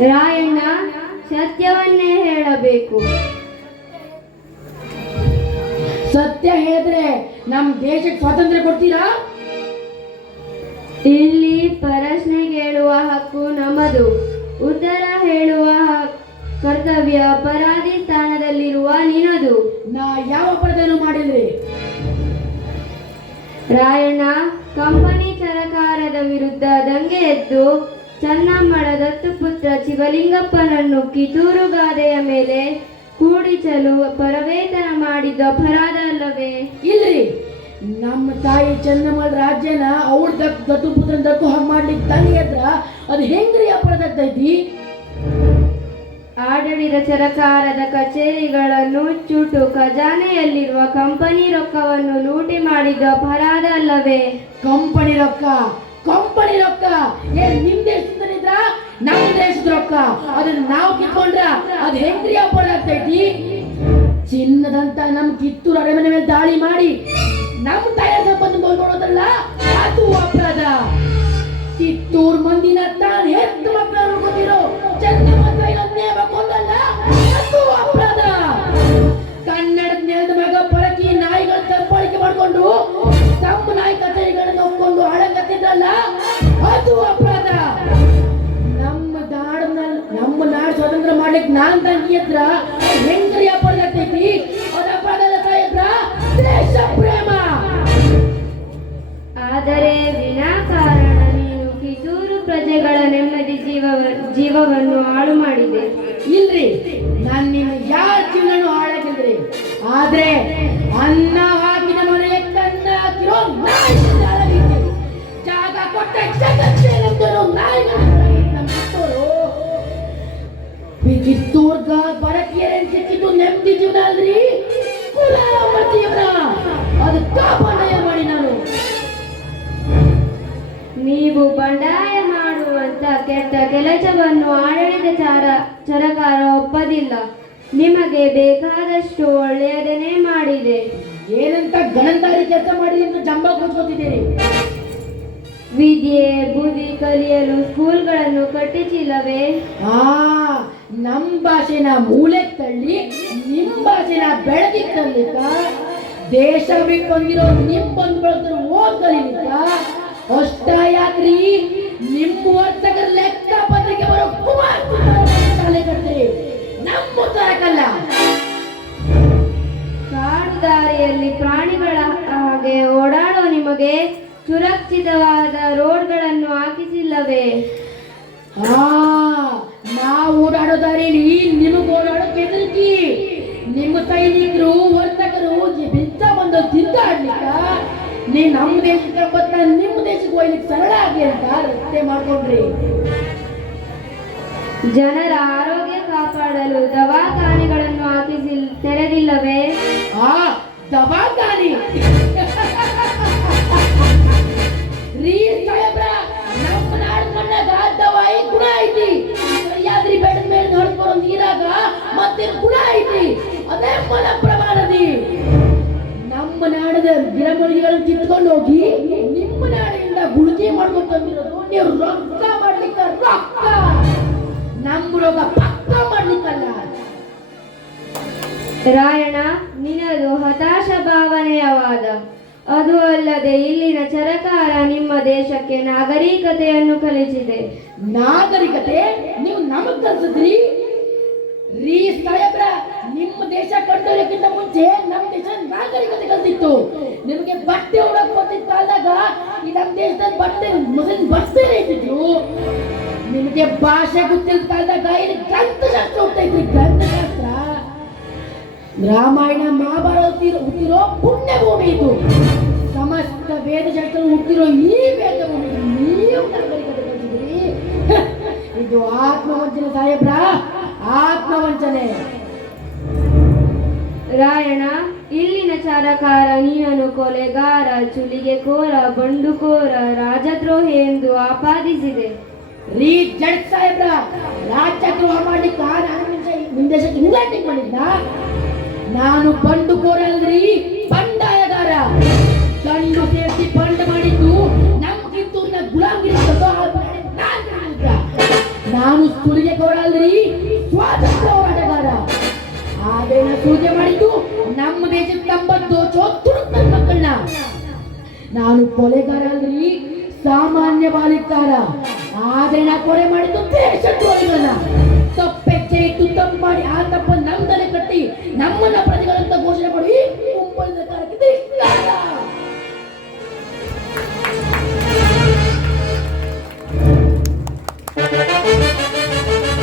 ರಾಯಣ್ಣ ಸತ್ಯವನ್ನೇ ಹೇಳಬೇಕು. ಸತ್ಯ ಹೇಳಿದ್ರೆ ನಮ್ ದೇಶಕ್ಕೆ ಸ್ವಾತಂತ್ರ್ಯ ಕೊಡ್ತೀರಾ? ಇಲ್ಲಿ ಪ್ರಶ್ನೆ ಕೇಳುವ ಹಕ್ಕು ನಮ್ಮದು. ಉತ್ತರ ಹೇಳುವ ಕರ್ತವ್ಯ ಅಪರಾಧಿ ಸ್ಥಾನದಲ್ಲಿರುವ ನಿನದು ನಾ ಯಾವ ಅಪರಾಧನೂ ಮಾಡಿದ್ರಿ ರಾಯಣ್ಣ ಕಂಪನಿ ಸರಕಾರದ ವಿರುದ್ಧ ದಂಗೆ ಎದ್ದು ಚನ್ನಮ್ಮಳ ದತ್ತುಪುತ್ರ ಶಿವಲಿಂಗಪ್ಪನನ್ನು ಕಿತ್ತೂರು ಗಾದೆಯ ಮೇಲೆ ಕೂಡಿಸಲು ಪರವೇತನ ಮಾಡಿದ್ದು ಅಪರಾಧ ಅಲ್ಲವೇ? ಇಲ್ರಿ. ನಮ್ಮ ತಾಯಿ ಚೆನ್ನಮ್ಮಳ ರಾಜ್ಯನ ಅವ್ರ ದಕ್ ದತ್ತು ಪುತ್ರನ ದಕ್ಕು ಹಾಗೆ ಮಾಡ್ಲಿಕ್ಕೆ ಹತ್ರ ಅದು ಹೆಂಗ್ರಿ ಅಪರಾಧ ಆಗ್ತೈತಿ ಆಡಳಿತ ಸರಕಾರದ ಕಚೇರಿಗಳನ್ನು ಚುಟು ಖಜಾನೆಯಲ್ಲಿರುವ ಕಂಪನಿ ರೊಕ್ಕವನ್ನು ಲೂಟಿ ಮಾಡಿದ ಅಪರಾಧ ಅಲ್ಲವೇ? ಕಂಪನಿ ರೊಕ್ಕ ಕಂಪನಿ ರೊಕ್ಕ. ಏನ್ ನಿಮ್ ದೇಶದಿಂದ ನಮ್ಮ ದೇಶದ ರೊಕ್ಕ ಅದನ್ನ ನಾವು ಕಿತ್ಕೊಂಡ್ರ ಅದ್ ಹೆಂಗ್ರಿ ಅಪೋಲ್ ಆಗ್ತೈತಿ ಚಿನ್ನದಂತ ನಮ್ ಕಿತ್ತೂರು ಅರಮನೆ ಮೇಲೆ ದಾಳಿ ಮಾಡಿ ನಮ್ಮ ತಾಯಿ ಬಂದು ನೋಡೋದಲ್ಲ ಅದು ಅಪರಾಧ. ನಾನ್ ತಂಗಿ ಹತ್ರ ಹೆಂಗ್ರಿ ಅಪರಾಧ ಆಗ್ತೈತಿ ಹತ್ರ ದೇಶ ಪ್ರೇಮ. ಆದರೆ ವಿನಾಕಾರಣ ನೀನು ಕಿತ್ತೂರು ಪ್ರಜೆಗಳ ನೆಮ್ಮದಿ ಜೀವವ ಜೀವವನ್ನು ಹಾಳು ಮಾಡಿದೆ. ಇಲ್ರಿ ನಾನು ನಿನ್ನ ಯಾರ ಜೀವನೂ ಹಾಳಾಗಿಲ್ರಿ. ಆದ್ರೆ ಅನ್ನ ಜೀವನ ಅಲ್ರಿ ಅದು ಕಾಪಾಡಯ ಮಾಡಿ ನಾನು. ನೀವು ಬಂಡಾಯ ಮಾಡುವಂತ ಕೆಟ್ಟ ಕೆಲಸವನ್ನು ಆಡಳಿತ ಚಾರ ಚರಕಾರ ಒಪ್ಪದಿಲ್ಲ. ನಿಮಗೆ ಬೇಕಾದಷ್ಟು ಒಳ್ಳೆಯದನ್ನೇ ಮಾಡಿದೆ. ಏನಂತ ಗಣಂತಾರಿ ಕೆಲಸ ಮಾಡಿ ಅಂತ ಜಂಬ ಕೂತ್ಕೋತಿದ್ದೀರಿ ವಿದ್ಯೆ ಬುದ್ಧಿ ಕಲಿಯಲು ಸ್ಕೂಲ್ಗಳನ್ನು ಕಟ್ಟಿಸಿಲ್ಲವೇ? ಆ ನಮ್ ಭಾಷೆನ ಮೂಲೆ ತಳ್ಳಿ ನಿಮ್ಮ ಭಾಷೆನ ಬೆಳಕಿಗೆ ತರ್ಲಿಕ್ಕ ದೇಶ ಬಿಟ್ಟು ಬಂದಿರೋ ನಿಮ್ ಬಂದು ಬೆಳೆದ್ರು ಓದ್ ಕಲೀಲಿಕ್ಕ ಅಷ್ಟ ಯಾಕ್ರಿ? ನಿಮ್ಮ ವರ್ತಕರ ಲೆಕ್ಕ ಪತ್ರಿಕೆ ಬರೋ ಕುಮಾರ್ ಶಾಲೆ ಕಟ್ತೀರಿ ನಮ್ಮ ತರಕಲ್ಲ ಕಾಡು ದಾರಿಯಲ್ಲಿ ಪ್ರಾಣಿಗಳ ಹಾಗೆ ಓಡಾಡೋ ನಿಮಗೆ ಸುರಕ್ಷಿತವಾದ ರೋಡ್ಗಳನ್ನು ಹಾಕಿಸಿಲ್ಲವೇ? ಆ ನಾವು ಓಡಾಡೋ ದಾರಿಯಲ್ಲಿ ನಿಮಗೆ ಓಡಾಡೋ ಬೆದರಿಕಿ ನಿಮ್ಮ ಸೈನಿಕರು ವರ್ತಕರು ಬಿದ್ದ ಬಂದು ತಿಂದಾಡ್ಲಿಕ್ಕ ನೀ ನಮ್ಮ ದೇಶಕ್ಕೆ ಬತ್ತ ನಿಮ್ಮ ದೇಶಕ್ಕೆ ಹೋಗ್ಲಿಕ್ಕೆ ಸರಳ ಆಗಿ ಅಂತ ರಸ್ತೆ ಮಾಡ್ಕೊಂಡ್ರಿ. ಜನರ ಆರೋಗ್ಯ ಕಾಪಾಡಲು ದವಾಖಾನೆಗಳನ್ನು ಹಾಕಿಸಿ ತೆರೆದಿಲ್ಲವೇ? ಆ ದವಾಖಾನೆ. ರೀ ಗುಣ ಐತಿ ಅದೇ ಮಲ ಪ್ರಮಾಣದಿ ನಮ್ಮ ನಾಡದ ಗಿಡಮೂಲಿಕೆಗಳನ್ನು ಕಿತ್ಕೊಂಡು ಹೋಗಿ ನಿಮ್ಮ ನಾಡಿನಿಂದ ಗುಳಿಗೆ ಮಾಡ್ಕೊಂಡು ತಂದಿರೋದು ನೀವು ರೊಕ್ಕ ಮಾಡ್ಲಿಕ್ಕ ರೊಕ್ಕ. ನಮ್ಮ ರೋಗ ಪಕ್ಕ ಮಾಡ್ಲಿಕ್ಕಲ್ಲ. ರಾಯಣ ನಿನದು ಹತಾಶ ಭಾವನೆಯವಾದ ಅದು ಅಲ್ಲದೆ ಇಲ್ಲಿನ ಚರಕಾರ ನಿಮ್ಮ ದೇಶಕ್ಕೆ ನಾಗರಿಕತೆಯನ್ನು ಕಲಿಸಿದೆ. ನಾಗರಿಕತೆ ನೀವು ನಮಗ್ ಕಲ್ಸಿದ್ರಿ ರೀ ಸಾಹೇಬ್ರ ನಿಮ್ಮ ದೇಶ ಕಂಡೋರಕ್ಕಿಂತ ಮುಂಚೆ ನಮ್ಮ ದೇಶ ನಾಗರಿಕತೆ ಕಲ್ತಿತ್ತು. ನಿಮಗೆ ಬಟ್ಟೆ ಉಡಕ್ ಬಂದಿದ್ದ ಕಾಲದಾಗ ಈ ನಮ್ಮ ದೇಶದಲ್ಲಿ ಬಟ್ಟೆ, ಮೊದಲಿನ ಬಟ್ಟೆ ಇರ್ತಿದ್ರು ನಿಮಗೆ ಭಾಷೆ ಗೊತ್ತಿದ್ದ ಕಾಲದಾಗ ಇಲ್ಲಿ ಗ್ರಂಥಶಾಸ್ತ್ರ ಹೋಗ್ತಾ ಇದ್ರಿ ಗ್ರಂಥಶಾಸ್ತ್ರ ರಾಮಾಯಣ, ಮಹಾಭಾರತ ಹುಟ್ಟಿರೋ- ಪುಣ್ಯ ಭೂಮಿ ಇದು. ಸಮಸ್ತ ವೇದಶಾಸ್ತ್ರ ಹುಟ್ಟಿರೋ ಈ ವೇದ ಭೂಮಿ ನೀವು ನಾಗರಿಕತೆ ಕಲ್ತಿದ್ರಿ ಇದು ಆತ್ಮವಂಚನ ಸಾಹೇಬ್ರ. ಆತ್ಮವಂಚನೆ ರಾಯಣ, ಇಲ್ಲಿನ ಚಾರಕಾರ ನೀನನ್ನು ಕೊಲೆಗಾರ, ಚುಲಿಗೆ ಕೋರ, ಬಂಡುಕೋರ, ರಾಜದ್ರೋಹಿ ಎಂದು ಆಪಾದಿಸಿದೆ. ರೀ, ಜಡ್ ಸಾಹೇಬ್ರ ರಾಜ್ಯ ದ್ರೋಹ ಮಾಡ್ಲಿಕ್ಕ ನಾನು ದೇಶಕ್ಕೆ ಇಂಗ್ಲೆಂಡಿಗೆ ಬಂದಿದ್ದ ನಾನು ಬಂಡು ಕೋರಲ್ರಿ ಬಂಡಾಯಗಾರ. ಕಂಡು ಸೇರಿಸಿ ಬಂಡ ಮಾಡಿದ್ದು ನಮ್ಮ ಕಿತ್ತೂರಿನ ಗುಲಾಮಗಿರಿ ನಾನು ಕೋರ ಅಲ್ರಿ, ಸ್ವಾತಂತ್ರ್ಯ ಹೋರಾಟಗಾರ ಆದ್ರೆ ಸುಲಿಗೆ ಮಾಡಿದ್ದು ನಮ್ಮ ದೇಶಕ್ಕೆ ಚೋತ್ತರು ನನ್ನ ಮಕ್ಕಳನ್ನ. ನಾನು ಕೊಲೆಗಾರ ಅಂದ್ರಿ ಸಾಮಾನ್ಯ ಬಾಲಿಕಾರ ಆದ್ರೆ ನಾ ಕೊಲೆ ಮಾಡಿದ್ದು ದೇಶದ್ರೋಹಿಗಳನ್ನ ತಪ್ಪೆಚ್ಚರಿಟ್ಟು ತಪ್ಪು ಮಾಡಿ ಆ ತಪ್ಪ ನಮ್ದನೆ ಕಟ್ಟಿ ನಮ್ಮನ್ನ